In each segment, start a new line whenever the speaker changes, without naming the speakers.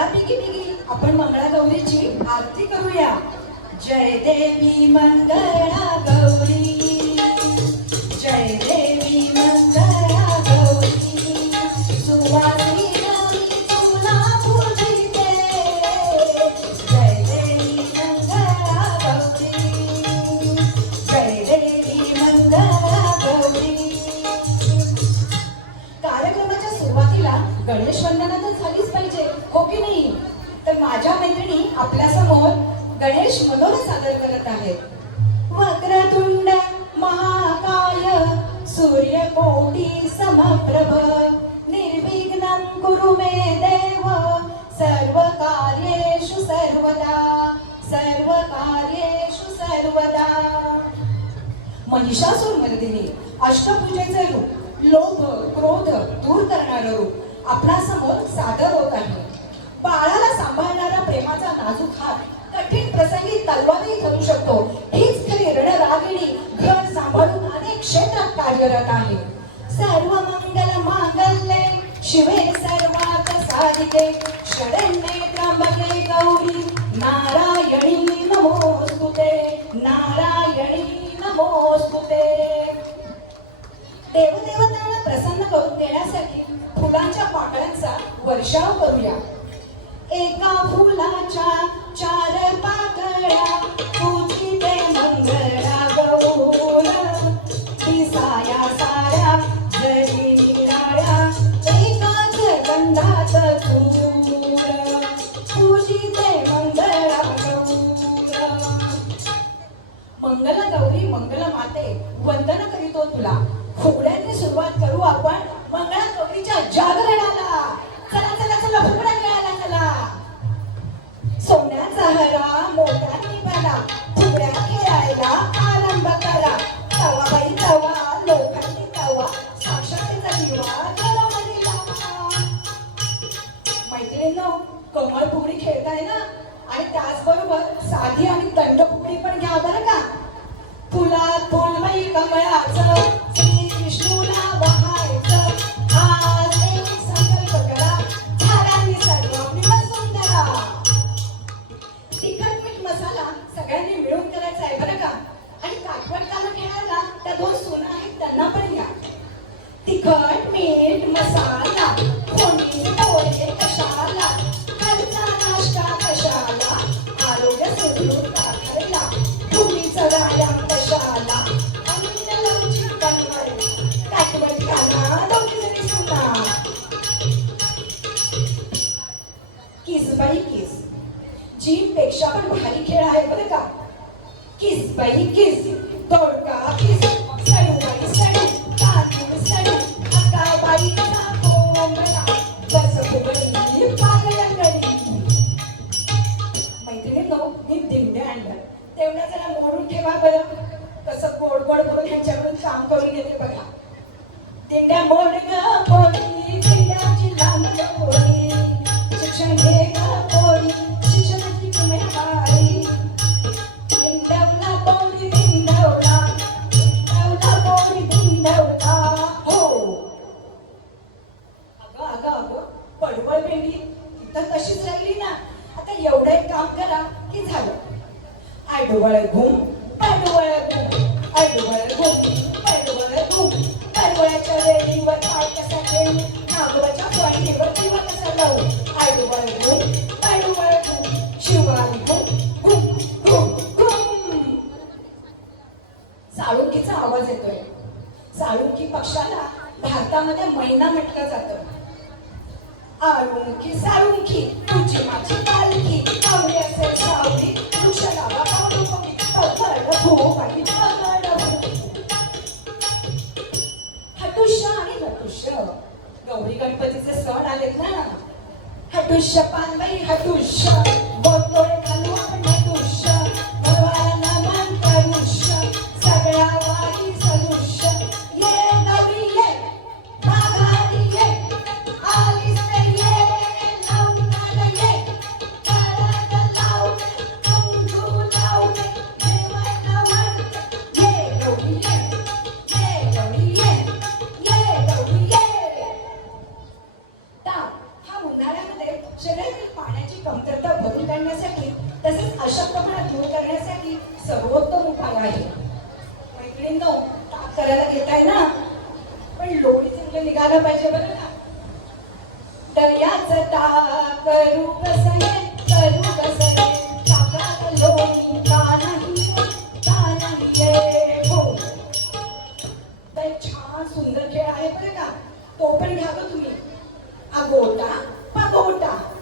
चला piggy piggy. आपण मंगळागौरीची आरती करूया. जय देवी मंगळा गौरी माझ्या मैत्रिणी आपल्यासमोर गणेश मनोर सादर करत आहेत. वक्रतुंड महाकाय सूर्यकोटी समप्रभ निर्विघ्न कुरु मे देव सर्व कार्येषु सर्वदा सर्व कार्येषु सर्वदा. महिषासूर मर्दिनी अष्टपूजेचे रूप लोभ क्रोध दूर करणारं रूप आपणासमोर सादर होत आहे. बाळाला सांभाळणारा प्रेमाचा नाजूक हात कठीण प्रसंगी तलवारही ठरू शकतो. हीच खरी रणरागिणी घर सांभाळून अनेक क्षेत्रात कार्यरत आहे. सर्व मंगल मांगल्ये शिवे सर्वात साधिके शरण्ये त्र्यंबके गौरी नारायणी नमोस्तुते नारायणी नमोस्तुते. देवदेवतांना प्रसन्न करून देण्यासाठी फुलांच्या पाकळ्यांचा वर्षाव करूया. एका फुलाच्या चार पाकळ्या पूजिते मंगळा गौर. दिसाया साऱ्या जरी निराळ्या एकाच गंधात तुझी ते मंगळा गौर. मंगल गौरी मंगल माते वंदन करीतो तुला. फुगड्यांनी सुरुवात करू आपण. मोठ्यांनी फुगड्या खेळायला आरंभ करा. तवा बाई तवा. लोकांनी तवा. साक्षातीचा दिवा घरामध्ये लावा मैत्रिणींनो कमळ फुगडी खेळताय ना? आणि त्याचबरोबर असा पण भारी खेळ आहे बरं का? किस बाई किस. दोडका किस. सडू बाई सडू. काजू सडू. अक्का बाईचा बस मैत्रिणींनो मी दिंड्या आणल्या. तेवढ्या जरा मोडून ठेवा बरं. कसं गोड गोड करून ह्यांच्याकडून काम करून घेते बघा. दिंड्या मोड ग पोरी दिंड्याची लांब पोरी. शिक्षण घे ग पडवळ तर तशीच राहिली ना. आता एवढं एक काम करा की झालं. आडवळ घुम पाडवळ घुम आडवळ घुम पाडवळ घुम. पाडवळ्याच्या वेळीवर पाय कसा ठेवू नागवाच्या पायरीवर किंवा कसा लावू. आडवळ घुम पाडवळ घुम शिवाय घुम घुम घुम घुम. साळुंकीचा आवाज येतोय. साळुंकी पक्षाला भारतामध्ये मैना म्हटलं जातं. आळुंकी साळुंकी तुझी माझी पालखी आवडी असेल सावली वृक्ष लावा पावली कोणी पकड भोपाली पकड हटुष्य आणि नटुष्य गौरी गणपतीचे सण आलेत ना. हटुष्य पानबाई हटुष्य बोलतोय घालू आपण शरीरातील पाण्याची कमतरता भरून काढण्यासाठी तसेच अशक्तपणा दूर करण्यासाठी सर्वोत्तम उपाय आहे. मैत्रिणींनो ताक करायला घेताय ना? पण लोणी चांगलं निघालं पाहिजे बरं ना दर्याचं ताप करू कसं करू कसं ताकात लोणी का नाही का नाही हो. तर छान सुंदर खेळ आहे बरं का? तो पण घ्या तुम्ही. अगोटा पगोटा.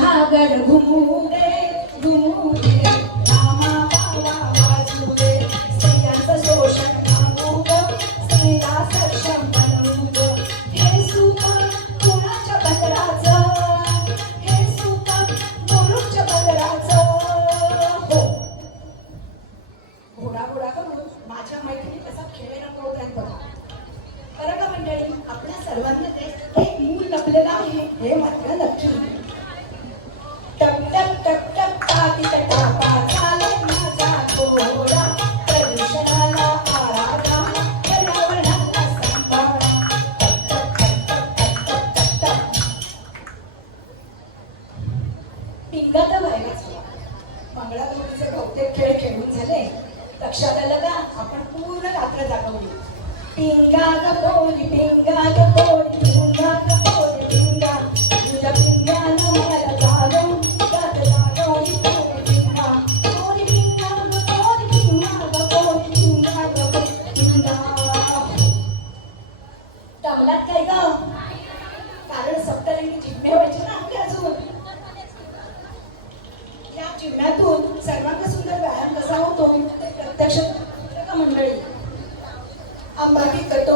घागर घुमू दे घुमू दे रामा बाबा वाजू दे स्त्रियांचं शोषण थांबू ग स्त्रीला सक्षम बनवू ग हे सुख कुणाच्या बंदराचं हे सुख गुरुच्या बंदराचं हो. घोडा घोडा करून माझ्या मैत्रिणी कसा खेळ बघा. बरं का मंडळी आपल्या सर्वांमध्ये एक मूल लपलेलं आहे हे मात्र नक्की मंगळागौरीचे बहुतेक खेळ खेळून झाले लक्षात आलं का आपण पूर्ण रात्र जागवली पिंगा ग पोरी पिंगा ग पोरी जीवनातून सर्वांग सुंदर व्यायाम कसा होतो ते प्रत्यक्ष का मंडळी. आंबा पिकतो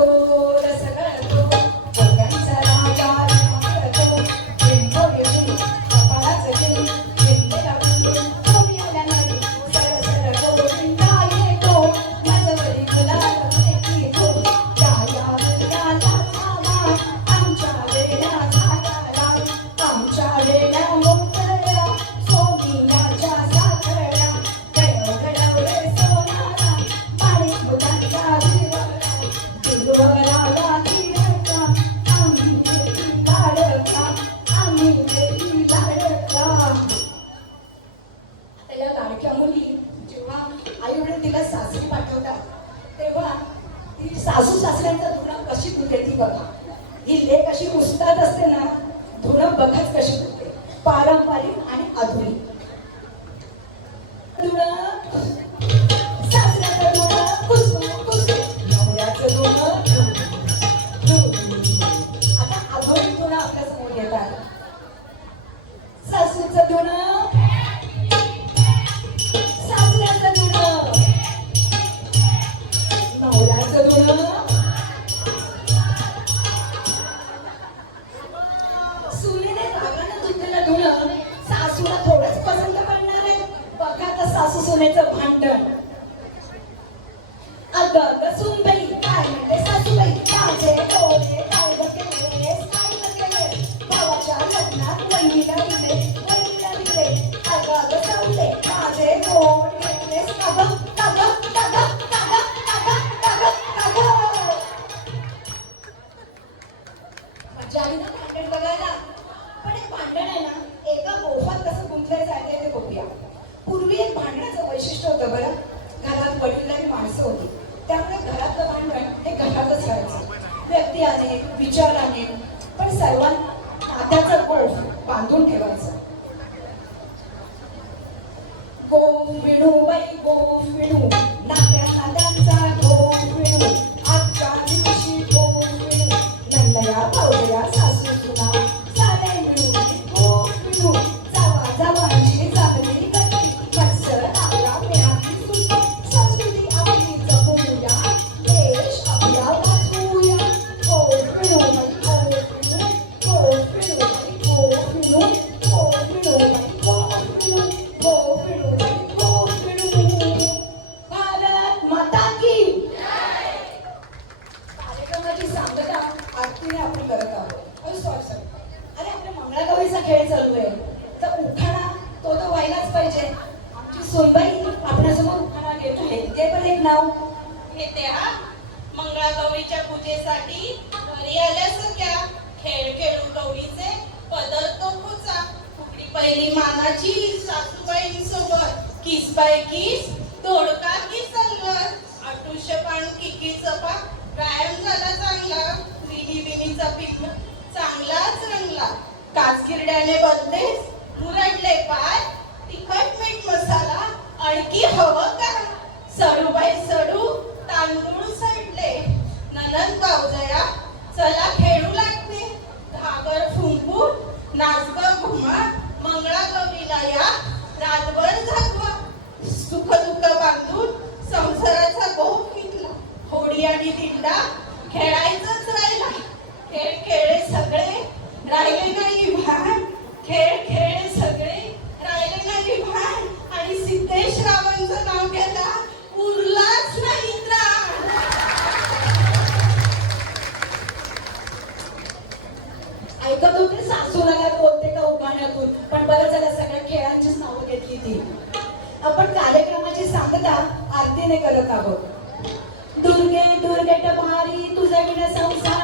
तिला सासरी पाठवतात. तेव्हा ती सासू सासऱ्यांचा धुणं कशी धुते ती बघा. ही लेख अशी उस्ताद असते ना धुणं बघत कशी धुते. पारंपरिक आणि आधुनिक. आता आधुनिक धुणं आपल्यासमोर येतात सासूचं धुणं वडीलधारी माणसं होती. त्यामुळे घरातलं भांडण हे घरातच राहायचं. व्यक्ती आले विचार आले पण सर्वांना नात्याचं गोफ बांधून ठेवायचा. गोफ विणू बाई गोफ विणू. नात्या
येते हा. मंगळागौरीच्या पूजेसाठी घरी आल्या सगळ्या खेळ खेळू गौरीचे. पदर तो खुचा. फुगडी पहिली मानाची सासूबाईंसोबत किस बाय किस? धोडका किस अंगर आटुष्य पान किकी चपा? व्यायाम झाला चांगला. विनी विनीचा पिल्लू चांगलाच रंगला. कासगिरड्याने बदलेस मुरडले पाय. तिखट मीठ मसाला. आणखी हवं का? सडू बाई सडू. तांदूळ सडले. ननंद बावजया चला खेळू लागते घागर फुंकून नाचग घुमा मंगळागौरीला या रातभर जागवा सुख दुःख बांधून संसाराचा गोप घेतला होडी आणि दिंडा खेळायचंच राहिला खेळ खेळे सगळे राहिले नाही भान खेळ खेळे सगळे राहिले नाही भान आणि सिद्धेश रावांचं नाव घेता उरलाच नाही त्राण
ऐकत होते सासू नगर बोलते का उखाण्यातून पण बरं झालं सगळ्या खेळांचीच नावं घेतली ती. आपण कार्यक्रमाची सांगता आरतीने करत आहोत. दुर्गे दुर्गे भारी तुझा विण संसार